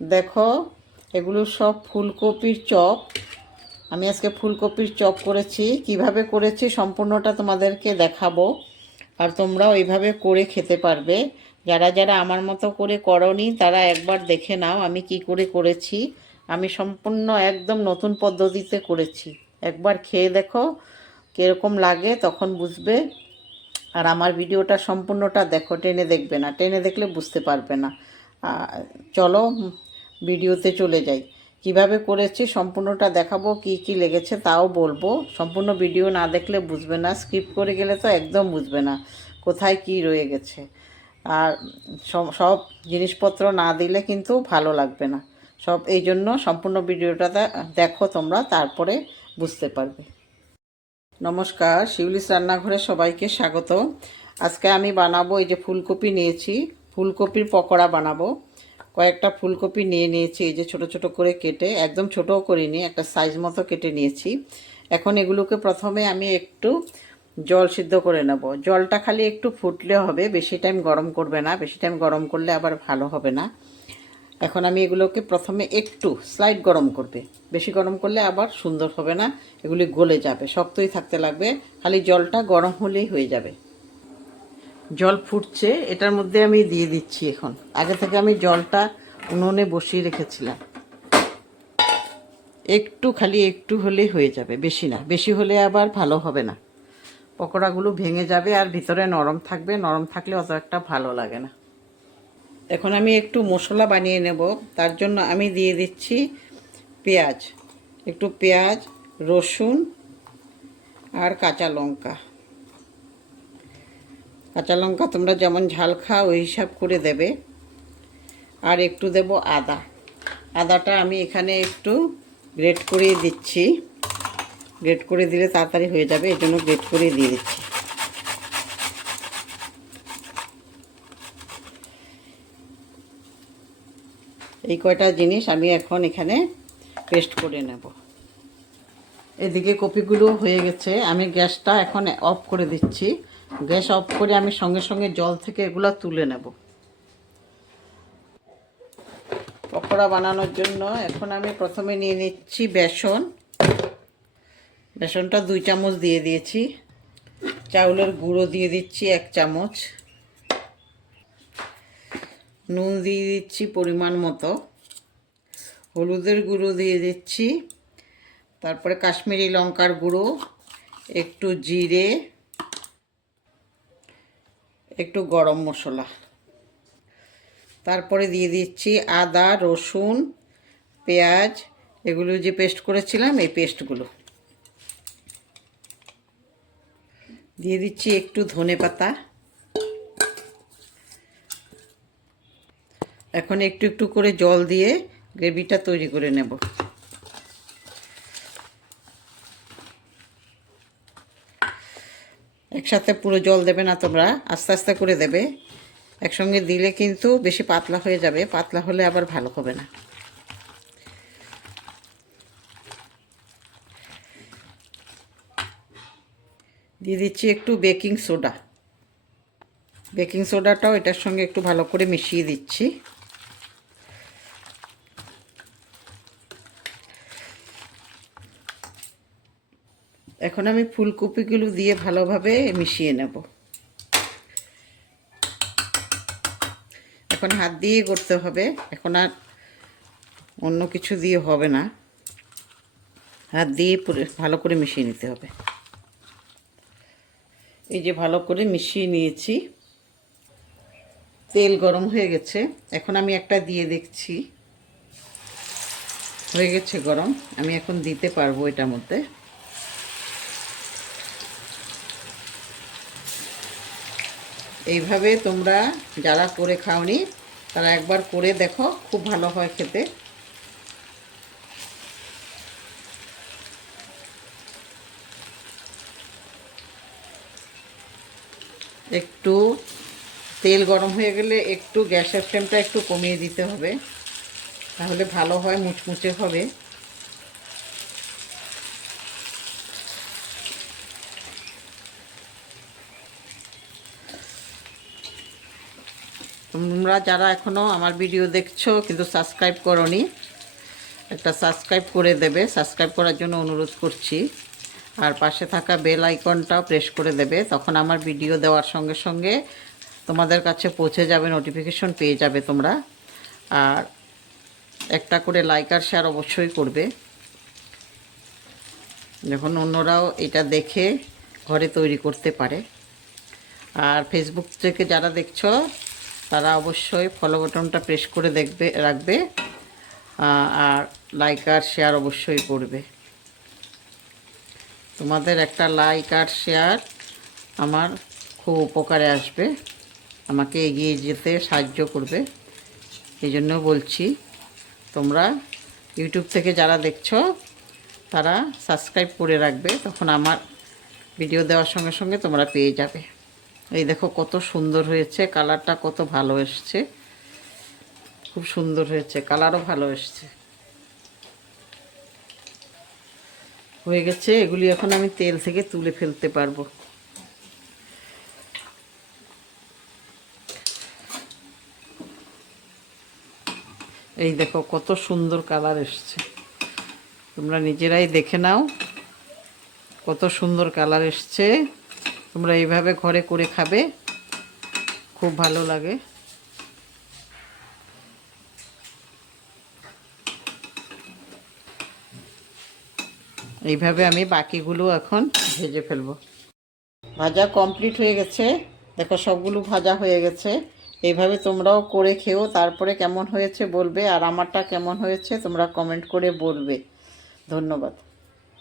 দেখো এগুলো সব ফুলকপির চপ। আমি আজকে ফুলকপির চপ করেছি। কিভাবে করেছি সম্পূর্ণটা তোমাদেরকে দেখাবো, আর তোমরাও এইভাবে করে খেতে পারবে। যারা যারা আমার মতো করে করনি তারা একবার দেখে নাও আমি কি করে করেছি। আমি সম্পূর্ণ একদম নতুন পদ্ধতিতে করেছি। একবার খেয়ে দেখো কীরকম লাগে, তখন বুঝবে। আর আমার ভিডিওটা সম্পূর্ণটা দেখো, টেনে দেখবে না, টেনে দেখলে বুঝতে পারবে না। চলো ভিডিওতে চলে যাই। কিভাবে করেছি সম্পূর্ণটা দেখাবো, কি কি লেগেছে তাও বলবো। সম্পূর্ণ ভিডিও না দেখলে বুঝবে না, স্কিপ করে গেলে তো একদম বুঝবে না কোথায় কি রয়ে গেছে। আর সব জিনিসপত্র না দিলে কিন্তু ভালো লাগবে না। এই জন্য সম্পূর্ণ ভিডিওটা দেখো তোমরা, তারপরে বুঝতে পারবে। নমস্কার, শিউলিস রান্নাঘরে সবাইকে স্বাগত। আজকে আমি বানাবো, এই যে ফুলকপি নিয়েছি, ফুলকপির পকোড়া বানাবো। কয়েকটা ফুলকপি নিয়েছি, এই যে ছোট ছোট করে কেটে, একদম ছোটও করিনি, একটা সাইজ মতো কেটে নিয়েছি। এখন এগুলোকে প্রথমে আমি একটু জল সিদ্ধ করে নেব। জলটা খালি একটু ফুটলে হবে, বেশি টাইম গরম করবে না, বেশি টাইম গরম করলে আবার ভালো হবে না। এখন আমি এগুলোকে প্রথমে একটু স্লাইড গরম করবে, বেশি গরম করলে আবার সুন্দর হবে না, এগুলি গলে যাবে, শক্তই থাকতে লাগবে। খালি জলটা গরম হলেই হয়ে যাবে। জল ফুটছে, এটার মধ্যে আমি দিয়ে দিচ্ছি। এখন আগে থেকে আমি জলটা উনুনে বসিয়ে রেখেছিলাম। খালি একটু হলেই হয়ে যাবে, বেশি না, বেশি হলে আবার ভালো হবে না। পকোড়াগুলো ভেঙে যাবে আর ভিতরে নরম থাকবে, নরম থাকলে অত একটা ভালো লাগে না। এখন আমি একটু মশলা বানিয়ে নেব। তার জন্য আমি দিয়ে দিচ্ছি পেঁয়াজ, একটু পেঁয়াজ, রসুন আর কাঁচা লঙ্কা। কাঁচা লঙ্কা তোমরা যেমন ঝাল খাও ওই হিসাব করে দেবে। আর একটু দেব আদা। আদাটা আমি এখানে একটু গ্রেট করে দিচ্ছি। গ্রেট করে দিলে তাড়াতাড়ি হয়ে যাবে, এই জন্য গ্রেট করে দিয়ে দিচ্ছি। এই কয়টা জিনিস আমি এখন এখানে পেস্ট করে নেব। এদিকে কপিগুলো হয়ে গেছে, আমি গ্যাসটা এখন অফ করে দিচ্ছি। গ্যাস অফ করে আমি সঙ্গে সঙ্গে জল থেকে এগুলো তুলে নেব। পকোড়া বানানোর জন্য এখন আমি প্রথমে নিয়ে নিচ্ছি বেসন। বেসনটা 2 চামচ দিয়ে দিয়েছি। চাউলের গুঁড়ো দিয়ে দিচ্ছি 1 চামচ। নুন দিয়ে দিচ্ছি পরিমাণ মতো। হলুদের গুঁড়ো দিয়ে দিচ্ছি, তারপরে কাশ্মীরি লঙ্কার গুঁড়ো, একটু জিরে, একটু গরম মশলা। তারপরে দিয়ে দিচ্ছি আদা, রসুন, পেঁয়াজ, এগুলো যে পেস্ট করেছিলাম এই পেস্টগুলো দিয়ে দিচ্ছি। একটু ধনেপাতা। এখন একটু একটু করে জল দিয়ে গ্রেভিটা তৈরি করে নেব। একসাথে পুরো জল দেবে না তোমরা, আস্তে আস্তে করে দেবে। একসঙ্গে দিলে কিন্তু বেশি পাতলা হয়ে যাবে, পাতলা হলে আবার ভালো হবে না। দিয়ে দিচ্ছি একটু বেকিং সোডা। বেকিং সোডাটাও এটার সঙ্গে একটু ভালো করে মিশিয়ে দিচ্ছি। এখন আমি ফুলকপিগুলো দিয়ে ভালোভাবে মিশিয়ে নেব। এখন হাত দিয়ে করতে হবে, এখন আর অন্য কিছু দিয়ে হবে না, হাত দিয়ে ভালো করে মিশিয়ে নিতে হবে। এই যে ভালো করে মিশিয়ে নিয়েছি। তেল গরম হয়ে গেছে, এখন আমি একটা দিয়ে দেখছি। হয়ে গেছে গরম, আমি এখন দিতে পারবো এটার মধ্যে। এইভাবে তোমরা যারা করে খাওনি তারা একবার করে দেখো, খুব ভালো হয় খেতে। একটু তেল গরম হয়ে গেলে একটু গ্যাসের ফ্লেমটা একটু কমিয়ে দিতে হবে, তাহলে ভালো হয়, মুচমুচে হবে। তোমরা যারা এখনও আমার ভিডিও দেখছো কিন্তু সাবস্ক্রাইব করোনি, একটা সাবস্ক্রাইব করে দেবে, সাবস্ক্রাইব করার জন্য অনুরোধ করছি। আর পাশে থাকা বেল আইকনটাও প্রেস করে দেবে, তখন আমার ভিডিও দেওয়ার সঙ্গে সঙ্গে তোমাদের কাছে পৌঁছে যাবে, নোটিফিকেশন পেয়ে যাবে তোমরা। আর একটা করে লাইক আর শেয়ার অবশ্যই করবে, যখন অন্যরাও এটা দেখে ঘরে তৈরি করতে পারে। আর ফেসবুক থেকে যারা দেখছো তারা অবশ্যই ফলো বাটনটা প্রেস করে রাখবে, আর লাইক আর শেয়ার অবশ্যই করবে। তোমাদের একটা লাইক আর শেয়ার আমার খুব উপকারে আসবে, আমাকে এগিয়ে যেতে সাহায্য করবে। এই জন্য বলছি, তোমরা ইউটিউব থেকে যারা দেখছো তারা সাবস্ক্রাইব করে রাখবে, তখন আমার ভিডিও দেওয়ার সঙ্গে সঙ্গে তোমরা পেয়ে যাবে। এই দেখো কত সুন্দর হয়েছে, কালারটা কত ভালো এসছে, খুব সুন্দর হয়েছে, কালারও ভালো এসছে। হয়ে গেছে, এগুলি এখন আমি তেল থেকে তুলে ফেলতে পারবো। এই দেখো কত সুন্দর কালার এসছে, তোমরা নিজেরাই দেখে নাও কত সুন্দর কালার এসছে। তোমরা এইভাবে ঘরে করে খাবে, খুব ভালো লাগে। এইভাবে আমি বাকিগুলো এখন ভেজে ফেলবো। ভাজা কমপ্লিট হয়ে গেছে, দেখো সবগুলো ভাজা হয়ে গেছে। এইভাবে তোমরাও করে খেও, তারপরে কেমন হয়েছে বলবে, আর আমারটা কেমন হয়েছে তোমরা কমেন্ট করে বলবে। ধন্যবাদ।